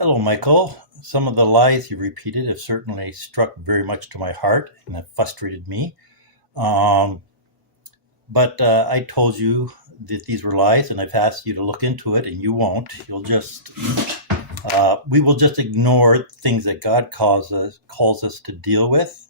Hello, Michael. Some of the lies you repeated have certainly struck very much to my heart and have frustrated me. Um, but I told you that these were lies, and I've asked you to look into it, and you won't. We will just ignore things that God calls us to deal with,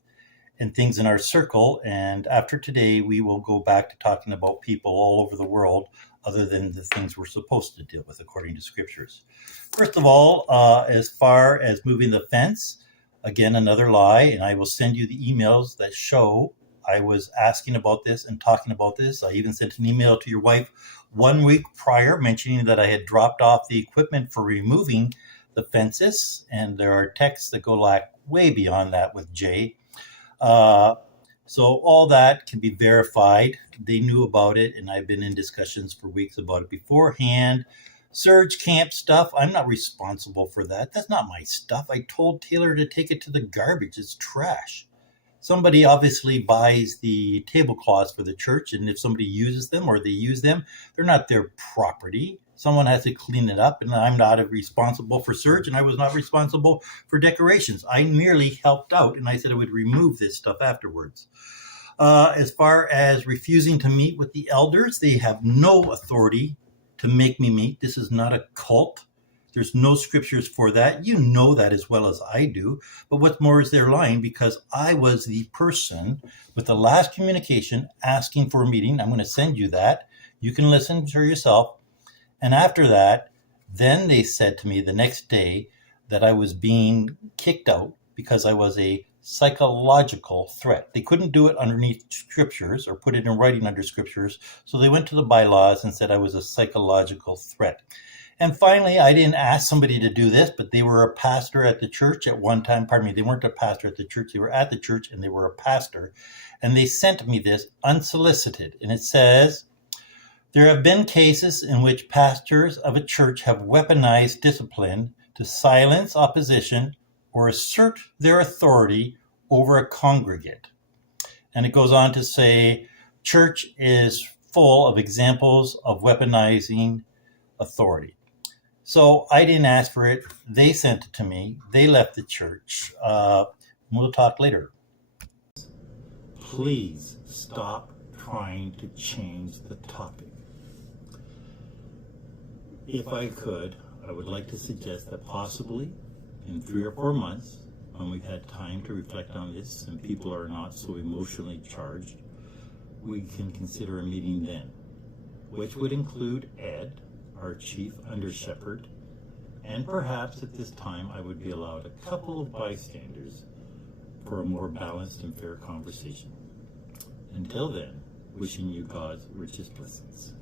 and things in our circle. And after today, we will go back to talking about people all over the world, other than the things we're supposed to deal with according to scriptures. First of all, as far as moving the fence, again, another lie, and I will send you the emails that show I was asking about this and talking about this. I even sent an email to your wife 1 week prior mentioning that I had dropped off the equipment for removing the fences, and there are texts that go like way beyond that with Jay. Uh, so all that can be verified. They knew about it, and I've been in discussions for weeks about it beforehand. Surge camp stuff, I'm not responsible for that. That's not my stuff. I told Taylor to take it to the garbage. It's trash. Somebody obviously buys the tablecloths for the church, and if somebody uses them or they use them, they're not their property. Someone has to clean it up, and I'm not responsible for Surge, and I was not responsible for decorations. I merely helped out, and I said I would remove this stuff afterwards. As far as refusing to meet with the elders, they have no authority to make me meet. This is not a cult. There's no scriptures for that. You know that as well as I do. But what's more is they're lying, because I was the person with the last communication asking for a meeting. I'm going to send you that. You can listen for yourself. And after that, then they said to me the next day that I was being kicked out because I was a psychological threat. They couldn't do it underneath scriptures or put it in writing under scriptures. So they went to the bylaws and said I was a psychological threat. And finally, I didn't ask somebody to do this, but they were a pastor at the church at one time. Pardon me, they weren't a pastor at the church. They were at the church and they were a pastor. And they sent me this unsolicited. And it says, there have been cases in which pastors of a church have weaponized discipline to silence opposition or assert their authority over a congregate. And it goes on to say, church is full of examples of weaponizing authority. So I didn't ask for it. They sent it to me. They left the church. We'll talk later. Please stop trying to change the topic. If I could, I would like to suggest that possibly in 3 or 4 months, when we've had time to reflect on this and people are not so emotionally charged, we can consider a meeting then, which would include Ed, our chief under shepherd, and perhaps at this time I would be allowed a couple of bystanders for a more balanced and fair conversation. Until then, wishing you God's richest blessings.